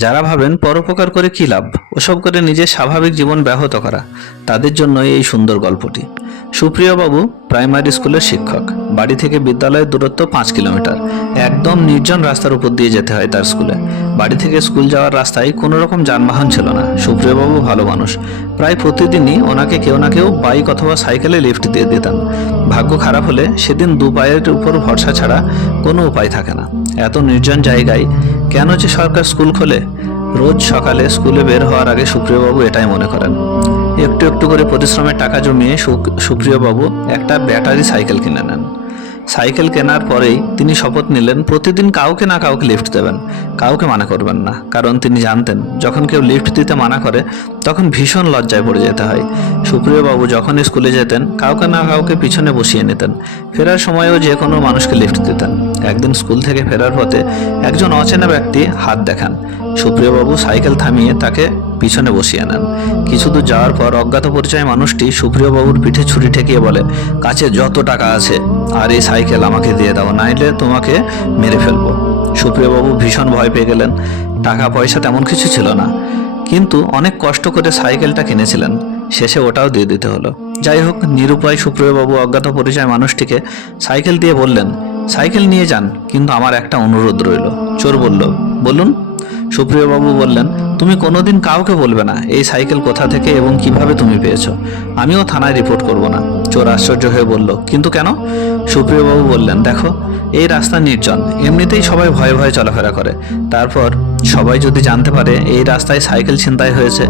যারা ভাবেন পরোপকার করে কী লাভ, ওসব করে নিজের স্বাভাবিক জীবন ব্যাহত করা, তাদের জন্যই এই সুন্দর গল্পটি। সুপ্রিয়বাবু প্রাইমারি স্কুলের শিক্ষক। বাড়ি থেকে বিদ্যালয়ের দূরত্ব 5 কিলোমিটার। একদম নির্জন রাস্তার উপর দিয়ে যেতে হয় তার স্কুলে। বাড়ি থেকে স্কুল যাওয়ার রাস্তায় কোনো রকম যানবাহন ছিল না। সুপ্রিয়বাবু ভালো মানুষ। প্রায় প্রতিদিনই ওনাকে কেউ না কেউ বাইক অথবা সাইকেলে লিফট দিয়ে দিতেন। ভাগ্য খারাপ হলে সেদিন 2 পায়ের উপর ভরসা ছাড়া কোনো উপায় থাকে না। এত নির্জন জায়গায় কেন যে সরকার স্কুল খোলে? রোজ সকালে স্কুলে বের হওয়ার আগে সুপ্রিয়বাবু এটাই মনে করেন। একটু একটু করে পরিশ্রমের টাকা জমিয়ে সুপ্রিয়বাবু একটা ব্যাটারি সাইকেল কিনে নেন। সাইকেল কেনার পরেই তিনি শপথ নিলেন প্রতিদিন কাউকে না কাউকে লিফট দেবেন, কাউকে মানা করবেন না। কারণ তিনি জানতেন যখন কেউ লিফট দিতে মানা করে তখন ভীষণ লজ্জায় পড়ে যেতে হয়। সুপ্রিয়বাবু যখন স্কুলে যেতেন কাউকে না কাউকে পিছনে বসিয়ে নিতেন। ফেরার সময়ও যে কোনো মানুষকে লিফট দিতেন। একদিন স্কুল থেকে ফেরার পথে একজন অচেনা ব্যক্তি হাত দেখান। সুপ্রিয়বাবু সাইকেল থামিয়ে তাকে পিছনে বসিয়ে নেন। কিছু দূর যাওয়ার পর অজ্ঞাত পরিচয় মানুষটি সুপ্রিয়বাবুর পিঠে ছুরি ঠেকিয়ে বলে, কাছে যত টাকা আছে আর এই সাইকেল আমাকে দিয়ে দাও, নাইলে তোমাকে মেরে ফেলবো। সুপ্রিয়বাবু ভীষণ ভয় পেয়ে গেলেন। টাকা পয়সা তেমন কিছু ছিল না, কিন্তু অনেক কষ্ট করে সাইকেলটা কিনেছিলেন। শেষে ওটাও দিয়ে দিতে হলো। যাই হোক, নিরুপায় সুপ্রিয়বাবু অজ্ঞাত পরিচয় মানুষটিকে সাইকেল দিয়ে বললেন, সাইকেল নিয়ে যান, কিন্তু আমার একটা অনুরোধ রইল। চোর বলল, বলুন। সুপ্রিয়বাবু বললেন, তুমি কোনোদিন কাউকে বলবে না এই সাইকেল কোথা থেকে এবং কিভাবে তুমি পেয়েছো। আমিও থানায় রিপোর্ট করব না। চোর আশ্চর্য হয়ে বলল, কিন্তু কেন? সুপ্রিয়বাবু বললেন, দেখো, এই রাস্তা নির্জন, এমনিতেই সবাই ভয়ে ভয়ে চলাফেরা করে। তারপর সবাই যদি জানতে পারে এই রাস্তায় সাইকেল ছিনতাই হয়েছে,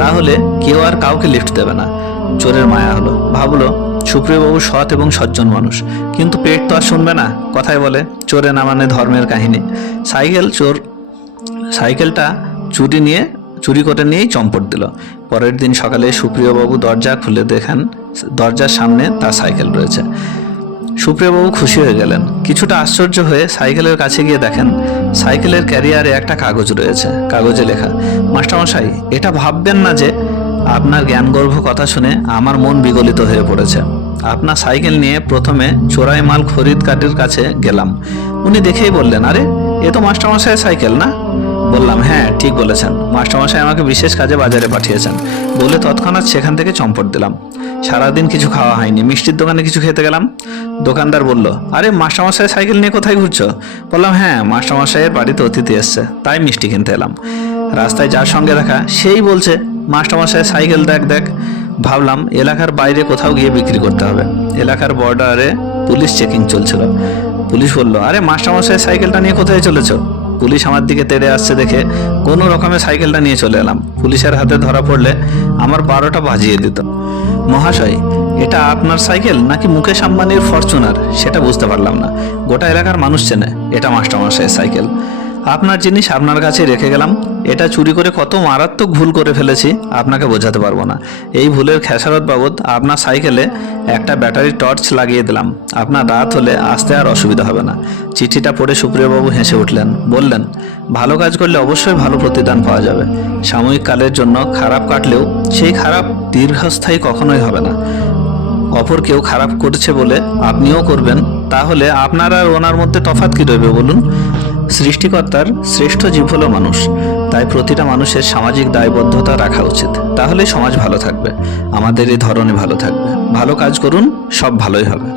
তাহলে কেউ আর কাউকে লিফট দেবে না। চোরের মায়া হলো, ভাবলো সুপ্রিয়বাবু সৎ এবং সজ্জন মানুষ, কিন্তু পেট তো আর শুনবে না। কথায় বলে, চোরে না মানে ধর্মের কাহিনী। সাইকেলটা চুরি করে নিয়েই চম্পট দিল। পরের দিন সকালে সুপ্রিয়বাবু দরজা খুলে দেখেন দরজার সামনে তার সাইকেল রয়েছে। সুপ্রিয়বাবু খুশি হয়ে গেলেন। কিছুটা আশ্চর্য হয়ে সাইকেলের কাছে গিয়ে দেখেন সাইকেলের ক্যারিয়ারে একটা কাগজ রয়েছে। কাগজে লেখা, মাস্টারমশাই, এটা ভাববেন না যে আপনার জ্ঞানগর্ভ কথা শুনে আমার মন বিগলিত হয়ে পড়েছে। আপনার সাইকেল নিয়ে প্রথমে চোরাই মাল খরিদকারীর কাছে গেলাম। উনি দেখেই বললেন, আরে, এ তো মাস্টারমশাইয়ের সাইকেল না? বললাম, হ্যাঁ, ঠিক বলেছেন, মাস্টারমশাই আমাকে বিশেষ কাজে বাজারে পাঠিয়েছেন। বলে তৎক্ষণাৎ সেখান থেকে চম্পট দিলাম। সারাদিন কিছু খাওয়া হয়নি। মিষ্টির দোকানে কিছু খেতে গেলাম। দোকানদার বলল, আরে, মাস্টারমশাইয়ের সাইকেল নিয়ে কোথায় ঘুরছো? বললাম, হ্যাঁ, মাস্টারমশাইয়ের বাড়িতে অতিথি এসছে, তাই মিষ্টি কিনতে এলাম। রাস্তায় যার সঙ্গে দেখা সেই বলছে, মাস্টারমশাইয়ের সাইকেল দেখ দেখ। ভাবলাম এলাকার বাইরে কোথাও গিয়ে বিক্রি করতে হবে। এলাকার বর্ডারে পুলিশ চেকিং চলছিল। পুলিশ বলল, আরে, মাস্টারমশাইয়ের সাইকেলটা নিয়ে কোথায় চলেছ? পুলিশ আমার দিকে তেড়ে আসছে দেখে কোনো রকমে সাইকেলটা নিয়ে চলে এলাম। পুলিশের হাতে ধরা পড়লে আমার 12টা বাজিয়ে দিত। মহাশয়, এটা আপনার সাইকেল নাকি মুকেশ আম্বানির ফরচুনার সেটা বুঝতে পারলাম না। গোটা এলাকার মানুষ চেনে এটা মাস্টারমশাইয়ের সাইকেল। আপনার জিনিস আপনার কাছে রেখে গেলাম। এটা চুরি করে কত মারাত্মক ভুল করে ফেলেছি আপনাকে বোঝাতে পারবো না। এই ভুলের খেসারত বাবদ আপনার সাইকেলে একটা ব্যাটারি টর্চ লাগিয়ে দিলাম। আপনার রাত হলে আসতে আর অসুবিধা হবে না। চিঠিটা পড়ে সুপ্রিয়বাবু হেসে উঠলেন, বললেন, ভালো কাজ করলে অবশ্যই ভালো প্রতিদান পাওয়া যাবে। সাময়িক কালের জন্য খারাপ কাটলেও সেই খারাপ দীর্ঘস্থায়ী কখনোই হবে না। অপর কেউ খারাপ করছে বলে আপনিও করবেন, তাহলে আপনার আর ওনার মধ্যে তফাৎ কি রইবে বলুন? সৃষ্টিকর্তার শ্রেষ্ঠ জীব হলো মানুষ। তাই প্রতিটা মানুষের সামাজিক দায়বদ্ধতা রাখা উচিত। তাহলেই সমাজ ভালো থাকবে, আমাদের এই ধরনে ভালো থাকবে। ভালো কাজ করুন, সব ভালোই হবে।